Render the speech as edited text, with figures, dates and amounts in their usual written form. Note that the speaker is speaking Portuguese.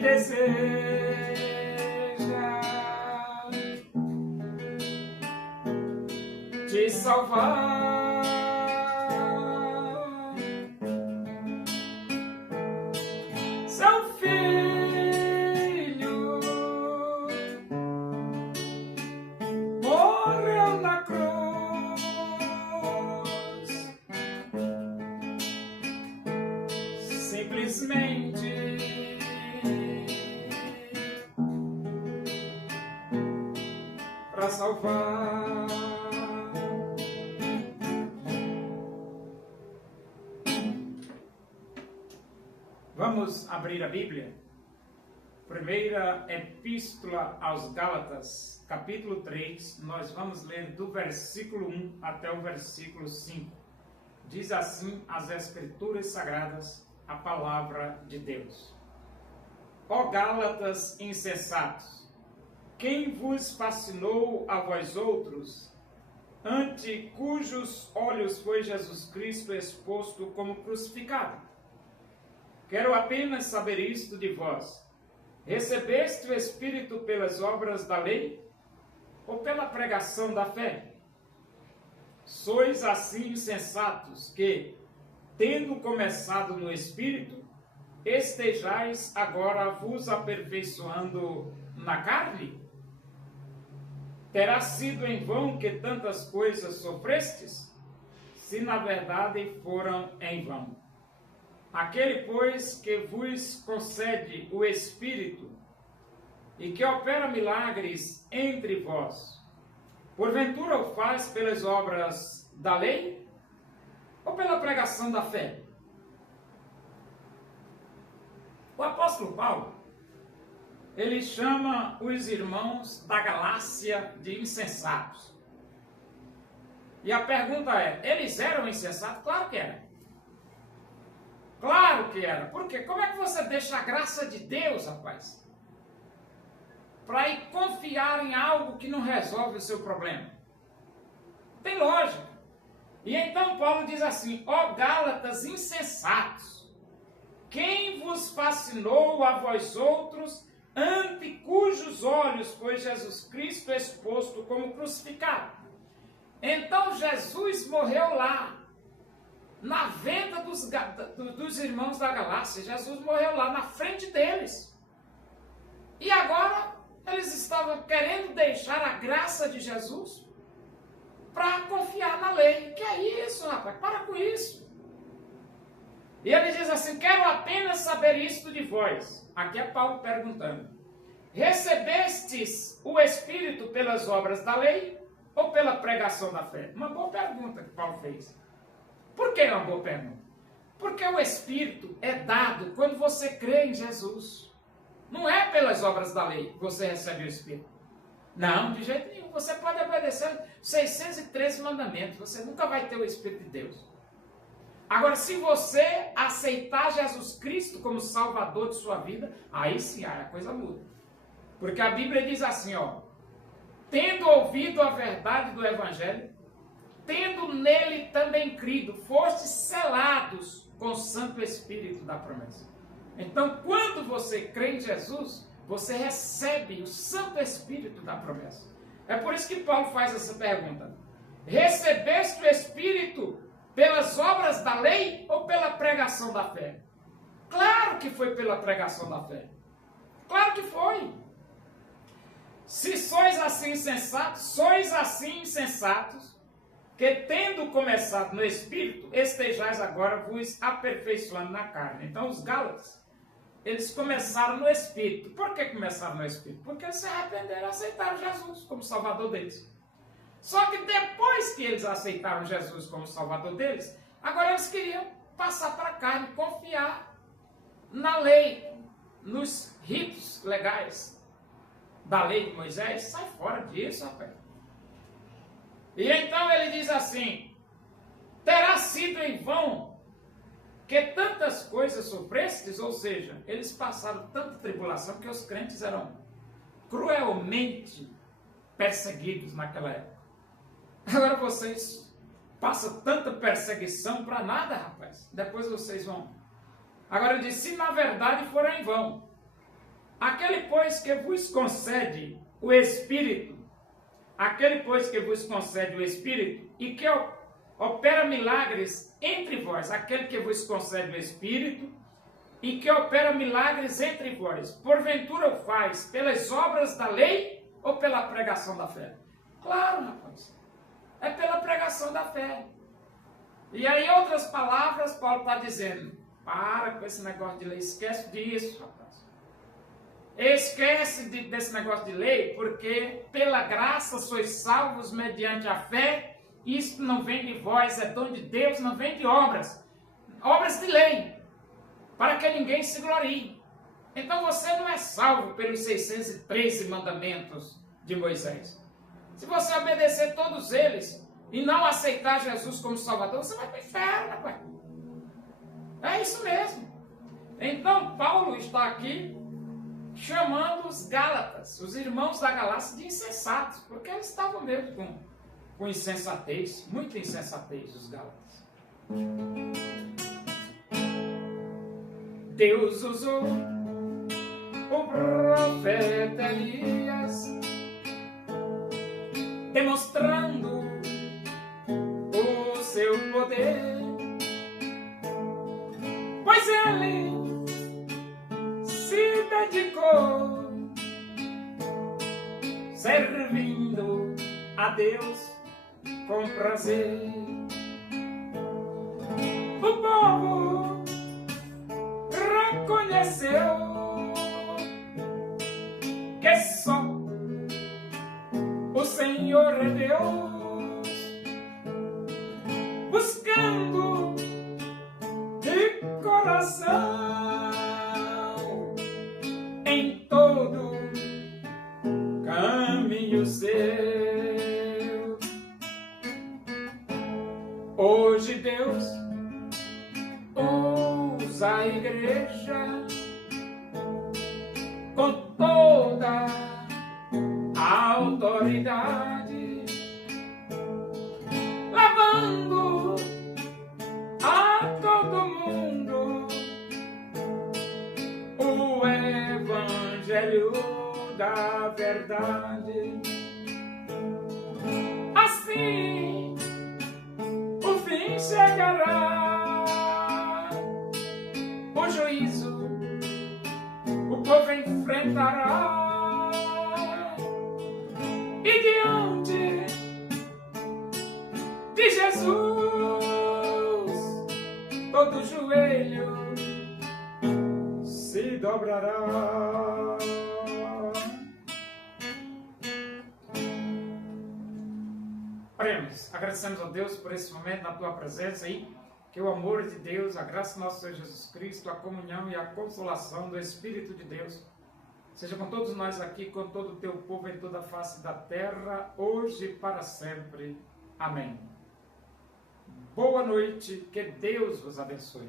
deseja te salvar. Seu filho morreu na cruz, simplesmente para salvar. Vamos abrir a Bíblia? Primeira Epístola aos Gálatas, capítulo 3, nós vamos ler do versículo 1 até o versículo 5. Diz assim as Escrituras Sagradas, a palavra de Deus. Ó Gálatas insensatos, quem vos fascinou a vós outros, ante cujos olhos foi Jesus Cristo exposto como crucificado? Quero apenas saber isto de vós. Recebeste o Espírito pelas obras da lei ou pela pregação da fé? Sois assim insensatos que, tendo começado no Espírito, estejais agora vos aperfeiçoando na carne? Terá sido em vão que tantas coisas sofrestes, se na verdade foram em vão. Aquele, pois, que vos concede o Espírito e que opera milagres entre vós, porventura o faz pelas obras da lei ou pela pregação da fé? O apóstolo Paulo, ele chama os irmãos da Galácia de insensatos. E a pergunta é, eles eram insensatos? Claro que eram. Claro que era. Por quê? Como é que você deixa a graça de Deus, rapaz, para ir confiar em algo que não resolve o seu problema? Tem lógica. E então Paulo diz assim, ó Gálatas insensatos, quem vos fascinou a vós outros, ante cujos olhos foi Jesus Cristo exposto como crucificado? Então Jesus morreu lá, na venda dos irmãos da Galácia. Jesus morreu lá na frente deles. E agora eles estavam querendo deixar a graça de Jesus para confiar na lei. Que é isso, rapaz? Para com isso. E ele diz assim, quero apenas saber isto de vós. Aqui é Paulo perguntando. Recebestes o Espírito pelas obras da lei ou pela pregação da fé? Uma boa pergunta que Paulo fez. Por que é uma boa pergunta? Porque o Espírito é dado quando você crê em Jesus. Não é pelas obras da lei que você recebe o Espírito. Não, de jeito nenhum. Você pode obedecer 613 mandamentos. Você nunca vai ter o Espírito de Deus. Agora, se você aceitar Jesus Cristo como Salvador de sua vida, aí sim, a coisa muda. Porque a Bíblia diz assim, ó. Tendo ouvido a verdade do Evangelho, tendo nele também crido, fostes selados com o Santo Espírito da promessa. Então, quando você crê em Jesus, você recebe o Santo Espírito da promessa. É por isso que Paulo faz essa pergunta. Recebeste o Espírito pelas obras da lei ou pela pregação da fé? Claro que foi pela pregação da fé. Claro que foi. Se sois assim insensatos, que tendo começado no Espírito, estejais agora vos aperfeiçoando na carne. Então os Gálatas, eles começaram no Espírito. Por que começaram no Espírito? Porque eles se arrependeram e aceitaram Jesus como Salvador deles. Só que depois que eles aceitaram Jesus como Salvador deles, agora eles queriam passar para a carne, confiar na lei, nos ritos legais da lei de Moisés. Sai fora disso, rapaz. E então ele diz assim, terá sido em vão que tantas coisas sofrestes, ou seja, eles passaram tanta tribulação que os crentes eram cruelmente perseguidos naquela época. Agora vocês passam tanta perseguição para nada, rapaz. Depois vocês vão. Agora ele diz, se na verdade for em vão. Aquele, pois, que vos concede o Espírito, aquele, pois, que vos concede o Espírito e que opera milagres entre vós, aquele que vos concede o Espírito e que opera milagres entre vós, porventura o faz pelas obras da lei ou pela pregação da fé? Claro, rapaz, é pela pregação da fé. E aí, em outras palavras, Paulo está dizendo, para com esse negócio de lei, esquece disso, rapaz. Esquece desse negócio de lei, porque pela graça sois salvos mediante a fé. Isto não vem de vós, é dom de Deus, não vem de obras. Obras de lei, para que ninguém se glorie. Então você não é salvo pelos 613 mandamentos de Moisés. Se você obedecer todos eles e não aceitar Jesus como Salvador, você vai para o inferno, rapaz. É isso mesmo. Então Paulo está aqui chamando os Gálatas, os irmãos da Galácia, de insensatos, porque eles estavam mesmo com insensatez, muita insensatez, os Gálatas. Deus usou o profeta Elias, demonstrando o seu poder, pois ele se dedicou servindo a Deus com prazer. O povo reconheceu que só o Senhor é Deus, buscando de coração em todo caminho seu. Hoje Deus usa a igreja com toda a autoridade, levando a todo mundo o evangelho da verdade. Assim o fim chegará, o juízo o povo enfrentará, e diante de Jesus todo joelho se dobrará. Oremos, agradecemos a Deus por esse momento na tua presença aí, que o amor de Deus, a graça do nosso Senhor Jesus Cristo, a comunhão e a consolação do Espírito de Deus seja com todos nós aqui, com todo o teu povo em toda a face da terra, hoje e para sempre. Amém. Boa noite, que Deus vos abençoe.